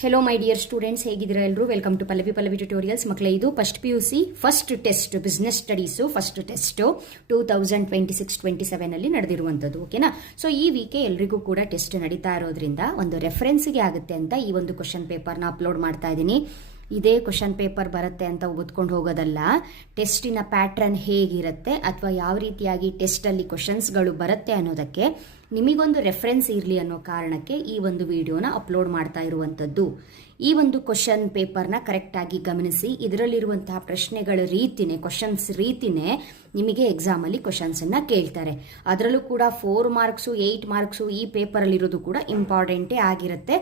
Hello my dear students, ಹೇಗಿದ್ದೀರಾ ಎಲ್ಲರೂ? Welcome to Pallavi tutorials. ಮಕ್ಕಳೇ, ಇದು first PUC first test, business studies first test 2026-27 ಅಲ್ಲಿ ನಡೆದಿರುವಂಥದ್ದು. ಓಕೆನಾ? ಸೊ ಈ ವೀಕೆ ಎಲ್ರಿಗೂ ಕೂಡ ಟೆಸ್ಟ್ ನಡೀತಾ ಇರೋದ್ರಿಂದ ಒಂದು ರೆಫರೆನ್ಸ್ಗೆ ಆಗುತ್ತೆ ಅಂತ ಈ ಒಂದು ಕ್ವಶನ್ ಪೇಪರ್ನ ಅಪ್ಲೋಡ್ ಮಾಡ್ತಾ ಇದ್ದೀನಿ. ಇದೇ ಕ್ವಶನ್ ಪೇಪರ್ ಬರುತ್ತೆ ಅಂತ ಓದ್ಕೊಂಡು ಹೋಗೋದಲ್ಲ, ಟೆಸ್ಟಿನ ಪ್ಯಾಟ್ರನ್ ಹೇಗಿರುತ್ತೆ ಅಥವಾ ಯಾವ ರೀತಿಯಾಗಿ ಟೆಸ್ಟಲ್ಲಿ ಕ್ವಶನ್ಸ್ಗಳು ಬರುತ್ತೆ ಅನ್ನೋದಕ್ಕೆ ನಿಮಗೊಂದು ರೆಫರೆನ್ಸ್ ಇರಲಿ ಅನ್ನೋ ಕಾರಣಕ್ಕೆ ಈ ಒಂದು ವಿಡಿಯೋನ ಅಪ್ಲೋಡ್ ಮಾಡ್ತಾ ಇರುವಂಥದ್ದು. ಈ ಒಂದು ಕ್ವಶನ್ ಪೇಪರ್ನ ಕರೆಕ್ಟಾಗಿ ಗಮನಿಸಿ. ಇದರಲ್ಲಿರುವಂತಹ ಪ್ರಶ್ನೆಗಳ ರೀತಿನೇ, ಕ್ವಶನ್ಸ್ ರೀತಿನೇ ನಿಮಗೆ ಎಕ್ಸಾಮಲ್ಲಿ ಕ್ವಶನ್ಸನ್ನು ಕೇಳ್ತಾರೆ. ಅದರಲ್ಲೂ ಕೂಡ 4 ಮಾರ್ಕ್ಸು 8 ಮಾರ್ಕ್ಸು ಈ ಪೇಪರಲ್ಲಿರೋದು ಕೂಡ ಇಂಪಾರ್ಟೆಂಟೇ ಆಗಿರುತ್ತೆ.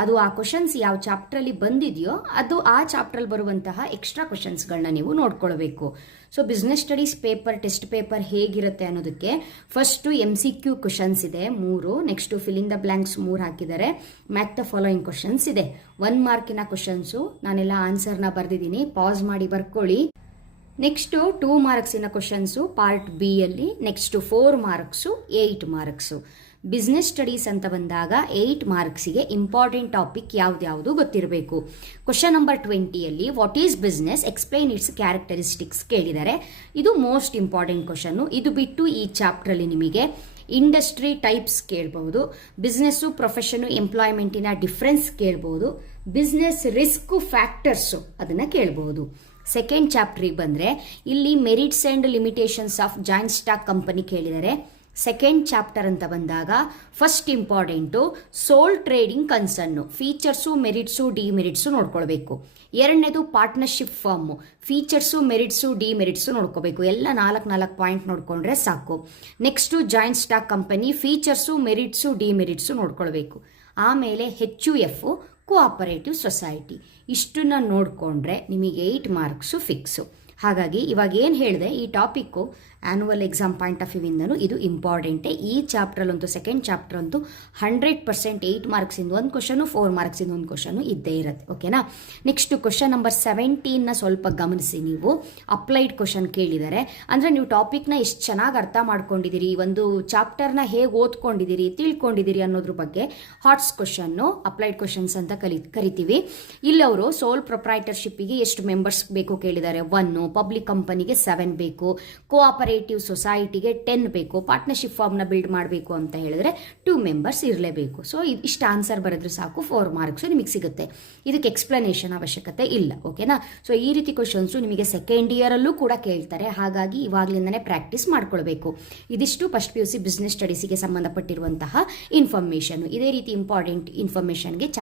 ಅದು ಆ ಕ್ವಶನ್ಸ್ ಯಾವ ಚಾಪ್ಟ್ರಲ್ಲಿ ಬಂದಿದೆಯೋ ಅದು ಆ ಚಾಪ್ಟ್ರಲ್ಲಿ ಬರುವಂತಹ ಎಕ್ಸ್ಟ್ರಾ ಕ್ವಶನ್ಸ್ಗಳನ್ನ ನೀವು ನೋಡ್ಕೊಳ್ಬೇಕು. So business studies paper, test paper ಹೇಗಿರುತ್ತೆ ಅನ್ನೋದಕ್ಕೆ ಫಸ್ಟು MCQ ಕ್ವಶನ್ಸ್ ಇದೆ 3, next fill in the blanks 3 ಹಾಕಿದ್ದಾರೆ, ಮ್ಯಾಚ್ ದ ಫಾಲೋಯಿಂಗ್ ಕ್ವಶನ್ಸ್ ಇದೆ. 1 ಮಾರ್ಕಿನ ಕ್ವಶನ್ಸು, ನಾನೆಲ್ಲ ಆನ್ಸರ್ನ ಬರೆದಿದ್ದೀನಿ, ಪಾಸ್ ಮಾಡಿ ಬರ್ಕೊಳ್ಳಿ. ನೆಕ್ಸ್ಟು 2 ಮಾರ್ಕ್ಸಿನ ಕ್ವಶನ್ಸು ಪಾರ್ಟ್ B ಅಲ್ಲಿ, next 4 marks 8 marks. Business studies ಅಂತ ಬಂದಾಗ 8 ಮಾರ್ಕ್ಸಿಗೆ ಇಂಪಾರ್ಟೆಂಟ್ ಟಾಪಿಕ್ ಯಾವ್ದು ಗೊತ್ತಿರಬೇಕು. ಕ್ವಶನ್ ನಂಬರ್ 20ಯಲ್ಲಿ what is business, explain its characteristics ಕೇಳಿದ್ದಾರೆ. ಇದು ಮೋಸ್ಟ್ ಇಂಪಾರ್ಟೆಂಟ್ ಕ್ವಶನ್ನು. ಇದು ಬಿಟ್ಟು ಈ ಚಾಪ್ಟ್ರಲ್ಲಿ ನಿಮಗೆ ಇಂಡಸ್ಟ್ರಿ ಟೈಪ್ಸ್ ಕೇಳಬಹುದು, ಬಿಸ್ನೆಸ್ಸು, ಪ್ರೊಫೆಷನು, ಎಂಪ್ಲಾಯ್ಮೆಂಟಿನ ಡಿಫ್ರೆನ್ಸ್ ಕೇಳಬಹುದು, ಬಿಸ್ನೆಸ್ ರಿಸ್ಕ್ ಫ್ಯಾಕ್ಟರ್ಸು ಅದನ್ನು ಕೇಳಬಹುದು. ಸೆಕೆಂಡ್ ಚಾಪ್ಟ್ರಿಗೆ ಬಂದರೆ ಇಲ್ಲಿ merits and limitations of joint stock company ಕೇಳಿದ್ದಾರೆ. ಸೆಕೆಂಡ್ ಚಾಪ್ಟರ್ ಅಂತ ಬಂದಾಗ first important sole trading concern, features, merits, demerits ನೋಡ್ಕೊಳ್ಬೇಕು. ಎರಡನೇದು partnership firm, features, merits, demerits ನೋಡ್ಕೋಬೇಕು. ಎಲ್ಲ 4 ಪಾಯಿಂಟ್ ನೋಡ್ಕೊಂಡ್ರೆ ಸಾಕು. Next joint stock company, features, merits, demerits ನೋಡ್ಕೊಳ್ಬೇಕು. ಆಮೇಲೆ HUF, ಕೋಆಪರೇಟಿವ್ ಸೊಸೈಟಿ. ಇಷ್ಟನ್ನ ನೋಡಿಕೊಂಡ್ರೆ ನಿಮಗೆ 8 ಮಾರ್ಕ್ಸು ಫಿಕ್ಸು. ಹಾಗಾಗಿ ಇವಾಗ ಏನು ಹೇಳಿದೆ, ಈ topic annual exam point of ವ್ಯೂವಿಂದನೂ ಇದು ಇಂಪಾರ್ಟೆಂಟೇ. ಈ ಚಾಪ್ಟ್ರಲ್ಲಂತೂ, ಸೆಕೆಂಡ್ ಚಾಪ್ಟರ್ ಅಂತೂ 100% 8 ಮಾರ್ಕ್ಸಿಂದ ಒಂದು ಕ್ವಶನು, 4 ಮಾರ್ಕ್ಸಿಂದ ಒಂದು ಕ್ವಶನು ಇದ್ದೇ ಇರುತ್ತೆ. ಓಕೆನಾ? ನೆಕ್ಸ್ಟ್ ಕ್ವಶನ್ ನಂಬರ್ 17ನ ಸ್ವಲ್ಪ ಗಮನಿಸಿ. ನೀವು ಅಪ್ಲೈಡ್ ಕ್ವಶನ್ ಕೇಳಿದ್ದಾರೆ ಅಂದರೆ ನೀವು ಟಾಪಿಕ್ನ ಎಷ್ಟು ಚೆನ್ನಾಗಿ ಅರ್ಥ ಮಾಡ್ಕೊಂಡಿದ್ದೀರಿ, ಒಂದು ಚಾಪ್ಟರ್ನ ಹೇಗೆ ಓದ್ಕೊಂಡಿದ್ದೀರಿ, ತಿಳ್ಕೊಂಡಿದ್ದೀರಿ ಅನ್ನೋದ್ರ ಬಗ್ಗೆ ಹಾಟ್ಸ್ ಕ್ವಶನ್ನು, ಅಪ್ಲೈಡ್ ಕ್ವಶನ್ಸ್ ಅಂತ ಕರಿತೀವಿ. ಇಲ್ಲಿ ಅವರು ಸೋಲ್ ಪ್ರೊಪ್ರೈಟರ್ಶಿಪ್ಪಿಗೆ ಎಷ್ಟು ಮೆಂಬರ್ಸ್ ಬೇಕು ಕೇಳಿದ್ದಾರೆ. 1, ಪಬ್ಲಿಕ್ ಕಂಪನಿಗೆ 7 ಬೇಕು, ಕೋಆಪರೇಟಿವ್ ಸೊಸೈಟಿಗೆ 10 ಬೇಕು, ಪಾರ್ಟ್ನರ್ಶಿಪ್ ಫಾರ್ಮ್ನ ಬಿಲ್ಡ್ ಮಾಡಬೇಕು ಅಂತ ಹೇಳಿದ್ರೆ 2 ಮೆಂಬರ್ಸ್ ಇರಲೇಬೇಕು. ಸೊ ಇಷ್ಟು ಆನ್ಸರ್ ಬರೆದ್ರೆ ಸಾಕು, 4 ಮಾರ್ಕ್ಸು ನಿಮಗೆ ಸಿಗುತ್ತೆ. ಇದಕ್ಕೆ ಎಕ್ಸ್ಪ್ಲನೇಷನ್ ಅವಶ್ಯಕತೆ ಇಲ್ಲ. ಓಕೆನಾ? ಸೊ ಈ ರೀತಿ ಕ್ವಶನ್ಸು ನಿಮಗೆ ಸೆಕೆಂಡ್ ಇಯರಲ್ಲೂ ಕೂಡ ಕೇಳ್ತಾರೆ. ಹಾಗಾಗಿ ಇವಾಗಲಿಂದನೇ ಪ್ರಾಕ್ಟೀಸ್ ಮಾಡ್ಕೊಳ್ಬೇಕು. ಇದಿಷ್ಟು ಫಸ್ಟ್ PUC ಬಿಸ್ನೆಸ್ ಸ್ಟಡೀಸಿಗೆ ಸಂಬಂಧಪಟ್ಟಿರುವಂತಹ ಇನ್ಫಾರ್ಮೇಷನ್. ಇದೇ ರೀತಿ ಇಂಪಾರ್ಟೆಂಟ್ ಇನ್ಫಾರ್ಮೇಷನ್ಗೆ